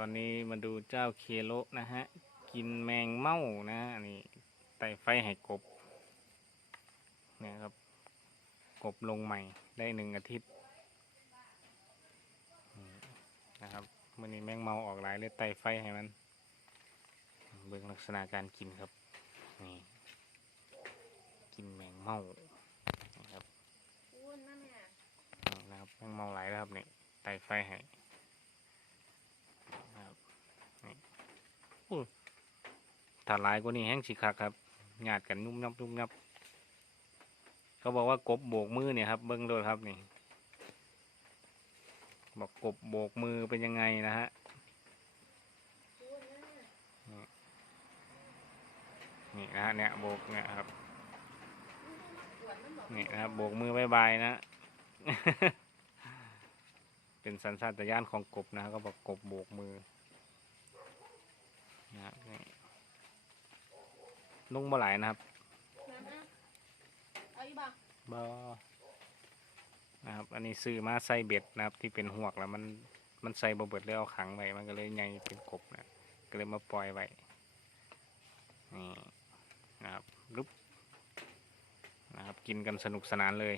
ตอนนี้มาดูเจ้าเคโลนะฮะ กินแมงเม่านะฮะนี่ไต่ไฟให้กบเนี่ยครับ กบลงใหม่ได้หนึ่งอาทิตย์นี่นะครับวันนี้แมงเมาออกหลายเลยไต่ไฟให้มัน เบิ่งลักษณะการกินครับนี่กินแมงเม่านะครับอ้วนมากเนี่ยนี่นะครับแมงเมาหลายแล้วครับนี่ไต่ไฟให้นะครับนี่อู้ ถ้าหลายกว่านี้แห้งสิคักครับญาติกันนุ่มยับนุ่มยับเขาบอกว่ากบโบกมือเนี่ยครับ เบิ้งด้วยครับนี่ บอกกบโบกมือเป็นยังไงนะฮะนี่นะฮะเนี่ยโบกเนี่ยครับนี่นะครับโบกมือบายบายนะ เป็นสัญชาตญาณของกบนะก็บอกกบโบกมือนะครับนี่ ลุงบ่หลายนะครับน้ำอะเอาอีกบ่าบอนะครับ อันนี้ซื้อมาใส่เบ็ดนะครับ ที่เป็นหวกแล้วมันมันใส่บเบิดเลยเอาขังไว้มันก็เลยใหญ่เป็นกบนะก็เลยมาปล่อยไว้นี่นะครับรุบนะครับกินกันสนุกสนานเลย